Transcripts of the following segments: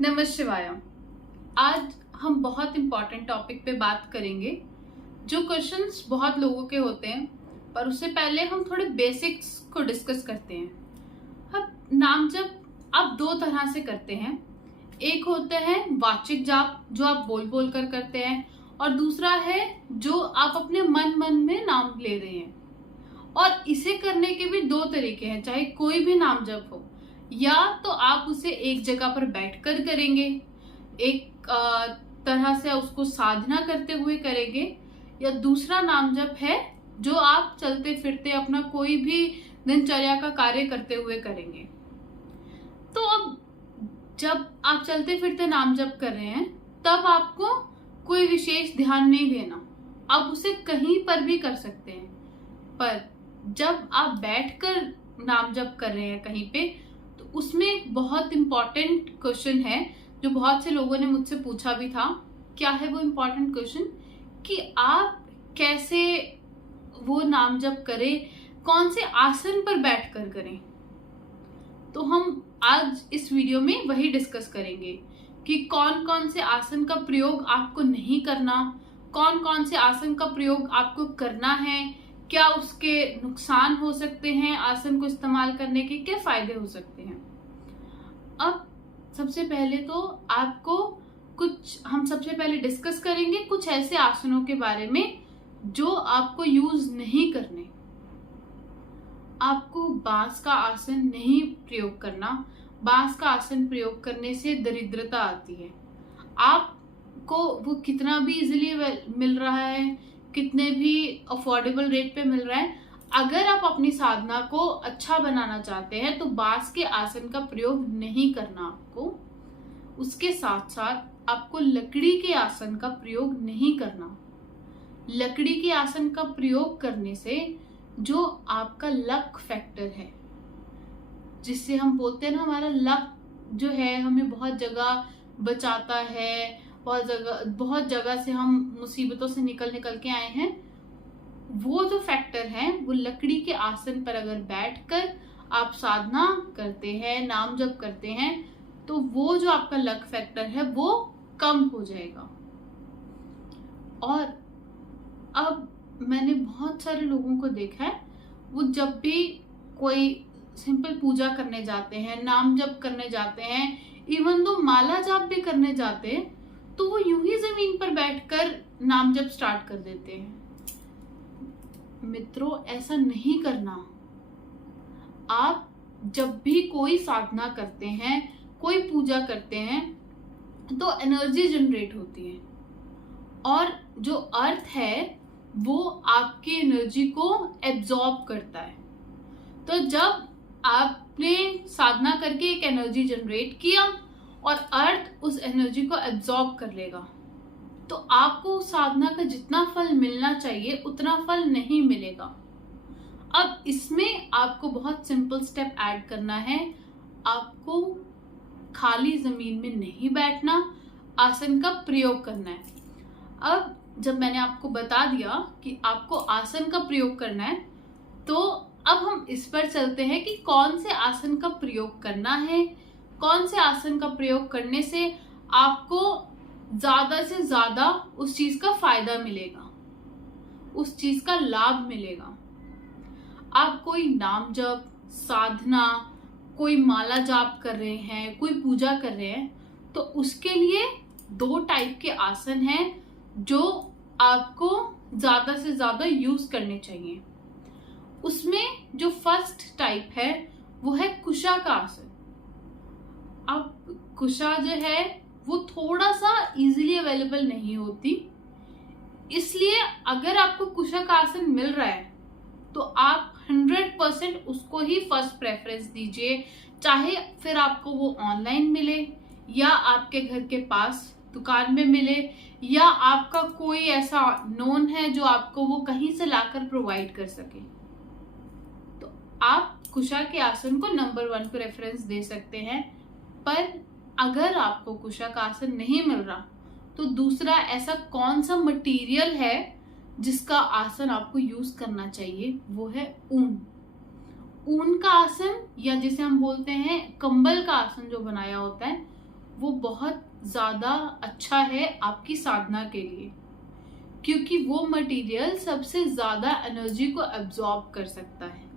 नमः शिवाय। आज हम बहुत इम्पोर्टेंट टॉपिक पे बात करेंगे। जो क्वेश्चंस बहुत लोगों के होते हैं, पर उससे पहले हम थोड़े बेसिक्स को डिस्कस करते हैं। अब नाम जप आप दो तरह से करते हैं। एक होता है वाचिक जाप, जो आप बोल बोल कर करते हैं, और दूसरा है जो आप अपने मन मन में नाम ले रहे हैं। और इसे करने के भी दो तरीके हैं, चाहे कोई भी नाम जप हो, या तो आप उसे एक जगह पर बैठकर करेंगे, एक तरह से उसको साधना करते हुए करेंगे, या दूसरा नाम जप है जो आप चलते फिरते अपना कोई भी दिनचर्या का कार्य करते हुए करेंगे। तो अब जब आप चलते फिरते नाम जप कर रहे हैं, तब आपको कोई विशेष ध्यान नहीं देना, आप उसे कहीं पर भी कर सकते हैं। पर जब आप बैठकर नाम जप कर रहे हैं कहीं पे, तो उसमें एक बहुत इम्पॉर्टेंट क्वेश्चन है जो बहुत से लोगों ने मुझसे पूछा भी था। क्या है वो इम्पॉर्टेंट क्वेश्चन? कि आप कैसे वो नाम जप करें, कौन से आसन पर बैठकर करें। तो हम आज इस वीडियो में वही डिस्कस करेंगे कि कौन कौन से आसन का प्रयोग आपको नहीं करना, कौन कौन से आसन का प्रयोग आपको करना है, क्या उसके नुकसान हो सकते हैं, आसन को इस्तेमाल करने के क्या फायदे हो सकते हैं। अब सबसे पहले तो हम सबसे पहले डिस्कस करेंगे कुछ ऐसे आसनों के बारे में जो आपको यूज नहीं करने। आपको बांस का आसन नहीं प्रयोग करना। बांस का आसन प्रयोग करने से दरिद्रता आती है। आपको वो कितना भी इजीली मिल रहा है, कितने भी अफोर्डेबल रेट पे मिल रहा है, अगर आप अपनी साधना को अच्छा बनाना चाहते हैं तो बांस के आसन का प्रयोग नहीं करना आपको। उसके साथ साथ आपको लकड़ी के आसन का प्रयोग नहीं करना। लकड़ी के आसन का प्रयोग करने से जो आपका लक फैक्टर है, जिससे हम बोलते हैं ना, हमारा लक जो है हमें बहुत जगह बचाता है, बहुत जगह से हम मुसीबतों से निकल के आए हैं, वो जो फैक्टर है वो लकड़ी के आसन पर अगर बैठकर आप साधना करते हैं, नाम जप करते हैं, तो वो जो आपका लक फैक्टर है वो कम हो जाएगा। और अब मैंने बहुत सारे लोगों को देखा है, वो जब भी कोई सिंपल पूजा करने जाते हैं, नाम जप करने जाते हैं, इवन दो माला जाप भी करने जाते हैं, तो वो यूं ही जमीन पर बैठकर नाम जप स्टार्ट कर देते हैं। मित्रों, ऐसा नहीं करना। आप जब भी कोई साधना करते हैं, कोई पूजा करते हैं, तो एनर्जी जनरेट होती है, और जो अर्थ है वो आपकी एनर्जी को एब्जॉर्ब करता है। तो जब आपने साधना करके एक एनर्जी जनरेट किया और अर्थ उस एनर्जी को एब्जॉर्ब कर लेगा, तो आपको उस साधना का जितना फल मिलना चाहिए उतना फल नहीं मिलेगा। अब इसमें आपको बहुत सिंपल स्टेप ऐड करना है। आपको खाली जमीन में नहीं बैठना, आसन का प्रयोग करना है। अब जब मैंने आपको बता दिया कि आपको आसन का प्रयोग करना है, तो अब हम इस पर चलते हैं कि कौन से आसन का प्रयोग करना है, कौन से आसन का प्रयोग करने से आपको ज्यादा से ज्यादा उस चीज का फायदा मिलेगा, उस चीज का लाभ मिलेगा। आप कोई नाम जप, साधना, कोई माला जाप कर रहे हैं, कोई पूजा कर रहे हैं, तो उसके लिए दो टाइप के आसन हैं जो आपको ज्यादा से ज्यादा यूज करने चाहिए। उसमें जो फर्स्ट टाइप है वो है कुशा का आसन। अब कुशा जो है वो थोड़ा सा इजीली अवेलेबल नहीं होती, इसलिए अगर आपको कुशा का आसन मिल रहा है तो आप 100% उसको ही फर्स्ट प्रेफरेंस दीजिए। चाहे फिर आपको वो ऑनलाइन मिले, या आपके घर के पास दुकान में मिले, या आपका कोई ऐसा नोन है जो आपको वो कहीं से लाकर प्रोवाइड कर सके, तो आप कुशा के आसन को नंबर 1 प्रेफरेंस दे सकते हैं। पर अगर आपको कुशा का आसन नहीं मिल रहा, तो दूसरा ऐसा कौन सा मटेरियल है जिसका आसन आपको यूज करना चाहिए, वो है ऊन। ऊन का आसन, या जिसे हम बोलते हैं कंबल का आसन जो बनाया होता है, वो बहुत ज़्यादा अच्छा है आपकी साधना के लिए, क्योंकि वो मटेरियल सबसे ज़्यादा एनर्जी को एब्जॉर्ब कर सकता है।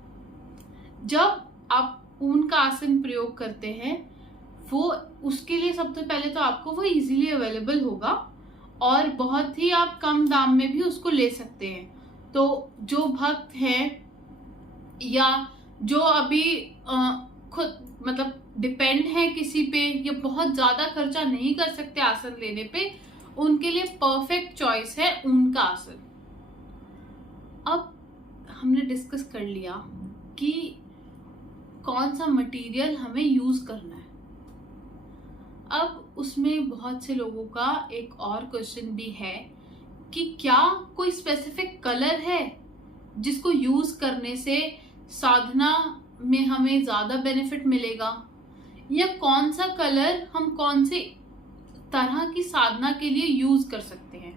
जब आप ऊन का आसन प्रयोग करते हैं, वो उसके लिए सबसे पहले तो आपको वो इजीली अवेलेबल होगा और बहुत ही आप कम दाम में भी उसको ले सकते हैं। तो जो भक्त हैं या जो अभी खुद मतलब डिपेंड है किसी पे या बहुत ज़्यादा खर्चा नहीं कर सकते आसन लेने पे, उनके लिए परफेक्ट चॉइस है ऊन का आसन। अब हमने डिस्कस कर लिया कि कौन सा मटेरियल हमें यूज करना है। अब उसमें बहुत से लोगों का एक और क्वेश्चन भी है कि क्या कोई स्पेसिफिक कलर है जिसको यूज करने से साधना में हमें ज्यादा बेनिफिट मिलेगा, या कौन सा कलर हम कौन से तरह की साधना के लिए यूज कर सकते हैं।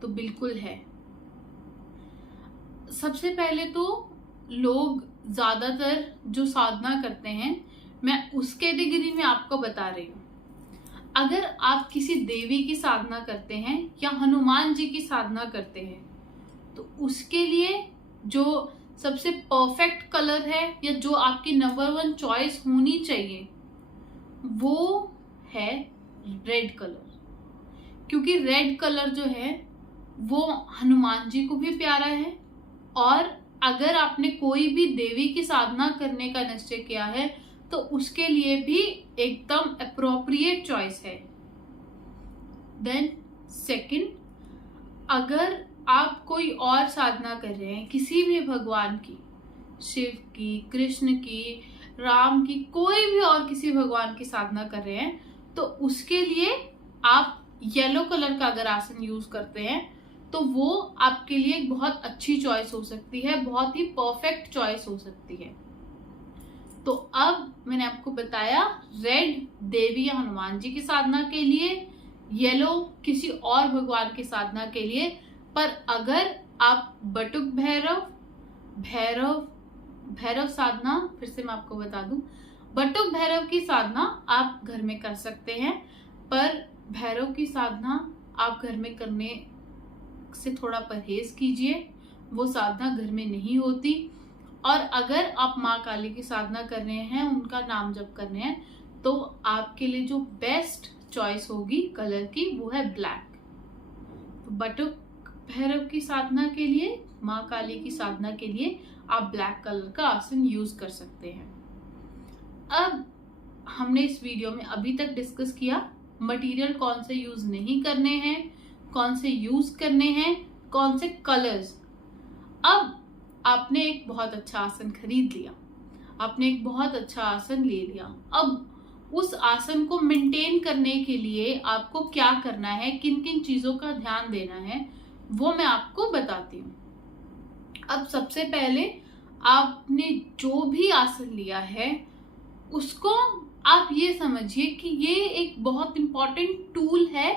तो बिल्कुल है। सबसे पहले तो लोग ज्यादातर जो साधना करते हैं, मैं उस कैटेगरी में आपको बता रही हूँ। अगर आप किसी देवी की साधना करते हैं या हनुमान जी की साधना करते हैं, तो उसके लिए जो सबसे परफेक्ट कलर है या जो आपकी नंबर 1 चॉइस होनी चाहिए, वो है रेड कलर। क्योंकि रेड कलर जो है वो हनुमान जी को भी प्यारा है, और अगर आपने कोई भी देवी की साधना करने का निश्चय किया है तो उसके लिए भी एकदम अप्रोप्रिएट चॉइस है। देन सेकंड, अगर आप कोई और साधना कर रहे हैं किसी भी भगवान की, शिव की, कृष्ण की, राम की, कोई भी और किसी भगवान की साधना कर रहे हैं, तो उसके लिए आप येलो कलर का अगर आसन यूज करते हैं तो वो आपके लिए एक बहुत अच्छी चॉइस हो सकती है, बहुत ही परफेक्ट चॉइस हो सकती है। तो अब मैंने आपको बताया रेड देवी या हनुमान जी की साधना के लिए, येलो किसी और भगवान की साधना के लिए। पर अगर आप बटुक भैरव साधना, फिर से मैं आपको बता दूं, बटुक भैरव की साधना आप घर में कर सकते हैं, पर भैरव की साधना आप घर में करने से थोड़ा परहेज कीजिए, वो साधना घर में नहीं होती। और अगर आप माँ काली की साधना कर रहे हैं, उनका नाम जप कर रहे हैं, तो आपके लिए जो बेस्ट चॉइस होगी कलर की, वो है ब्लैक। तो बटुक भैरव की साधना के लिए, माँ काली की साधना के लिए आप ब्लैक कलर का आसन यूज कर सकते हैं। अब हमने इस वीडियो में अभी तक डिस्कस किया मटेरियल कौन से यूज नहीं करने हैं, कौन से यूज करने हैं, कौन से कलर्स। अब आपने एक बहुत अच्छा आसन खरीद लिया, आपने एक बहुत अच्छा आसन ले लिया। अब उस आसन को मेंटेन करने के लिए आपको क्या करना है, किन किन चीजों का ध्यान देना है, वो मैं आपको बताती हूँ। अब सबसे पहले आपने जो भी आसन लिया है उसको आप ये समझिए कि ये एक बहुत इंपॉर्टेंट टूल है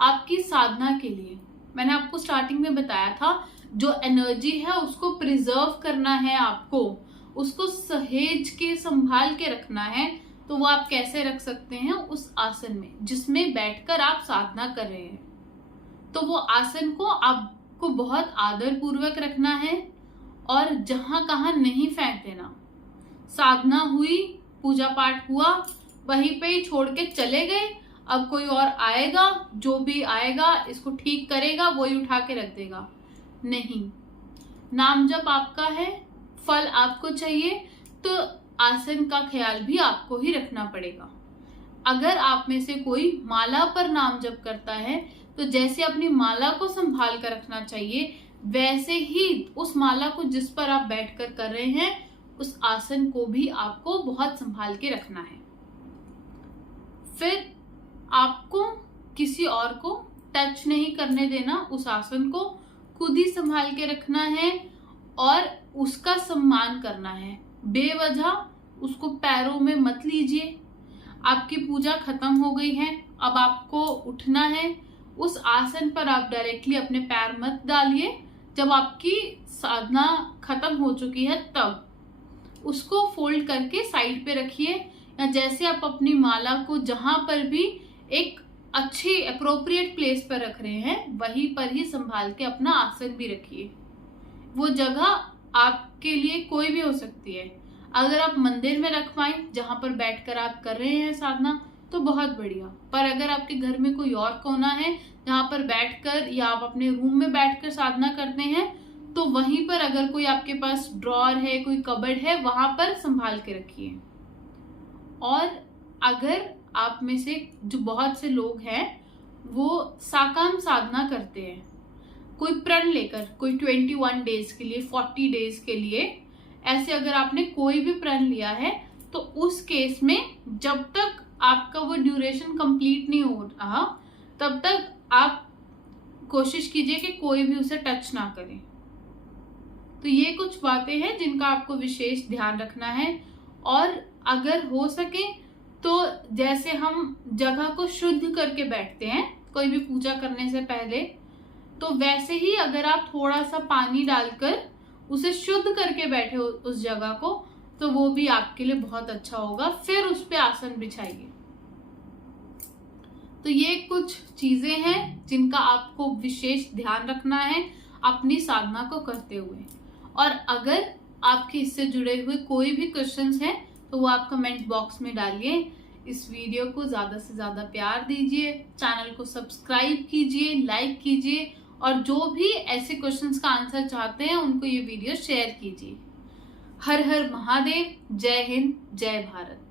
आपकी साधना के लिए। मैंने आपको स्टार्टिंग में बताया था, जो एनर्जी है उसको प्रिजर्व करना है, आपको उसको सहेज के संभाल के रखना है। तो वो आप कैसे रख सकते हैं? उस आसन में जिसमें बैठकर आप साधना कर रहे हैं। तो वो आसन को आपको बहुत आदर पूर्वक रखना है और जहां कहां नहीं फेंक देना। साधना हुई, पूजा पाठ हुआ, वहीं पे ही छोड़ के चले गए, अब कोई और आएगा, जो भी आएगा इसको ठीक करेगा, वही उठा के रख देगा, नहीं। नाम जप आपका है, फल आपको चाहिए, तो आसन का ख्याल भी आपको ही रखना पड़ेगा। अगर आप में से कोई माला पर नाम जप करता है, तो जैसे अपनी माला को संभाल कर रखना चाहिए, वैसे ही उस माला को जिस पर आप बैठकर कर रहे हैं, उस आसन को भी आपको बहुत संभाल के रखना है। फिर आपको किसी और को टच नहीं करने देना, उस आसन को खुद ही संभाल के रखना है और उसका सम्मान करना है। बेवजह उसको पैरों में मत लीजिए। आपकी पूजा खत्म हो गई है, अब आपको उठना है, उस आसन पर आप डायरेक्टली अपने पैर मत डालिए। जब आपकी साधना खत्म हो चुकी है तब उसको फोल्ड करके साइड पे रखिए, या जैसे आप अपनी माला को जहां पर भी एक अच्छी अप्रोप्रिएट प्लेस पर रख रहे हैं वहीं पर ही संभाल के अपना आसन भी रखिए। वो जगह आपके लिए कोई भी हो सकती है। अगर आप मंदिर में रख पाए जहां पर बैठकर आप कर रहे हैं साधना तो बहुत बढ़िया, पर अगर आपके घर में कोई और कोना है जहां पर बैठकर या आप अपने रूम में बैठकर साधना करते हैं तो वहीं पर अगर कोई आपके पास ड्रॉर है, कोई कबर्ड है, वहां पर संभाल के रखिए। और अगर आप में से जो बहुत से लोग हैं वो साकाम साधना करते हैं, कोई प्रण लेकर, कोई 21 डेज के लिए, 40 डेज के लिए, ऐसे अगर आपने कोई भी प्रण लिया है तो उस केस में जब तक आपका वो ड्यूरेशन कंप्लीट नहीं हो रहा तब तक आप कोशिश कीजिए कि कोई भी उसे टच ना करे। तो ये कुछ बातें हैं जिनका आपको विशेष ध्यान रखना है। और अगर हो सके तो जैसे हम जगह को शुद्ध करके बैठते हैं कोई भी पूजा करने से पहले, तो वैसे ही अगर आप थोड़ा सा पानी डालकर उसे शुद्ध करके बैठे उस जगह को तो वो भी आपके लिए बहुत अच्छा होगा। फिर उस पे आसन बिछाइए। तो ये कुछ चीजें हैं जिनका आपको विशेष ध्यान रखना है अपनी साधना को करते हुए। और अगर आपके इससे जुड़े हुए कोई भी क्वेश्चंस हैं तो वो आप कमेंट बॉक्स में डालिए। इस वीडियो को ज्यादा से ज्यादा प्यार दीजिए, चैनल को सब्सक्राइब कीजिए, लाइक कीजिए और जो भी ऐसे क्वेश्चंस का आंसर चाहते हैं उनको ये वीडियो शेयर कीजिए। हर हर महादेव। जय हिंद, जय भारत।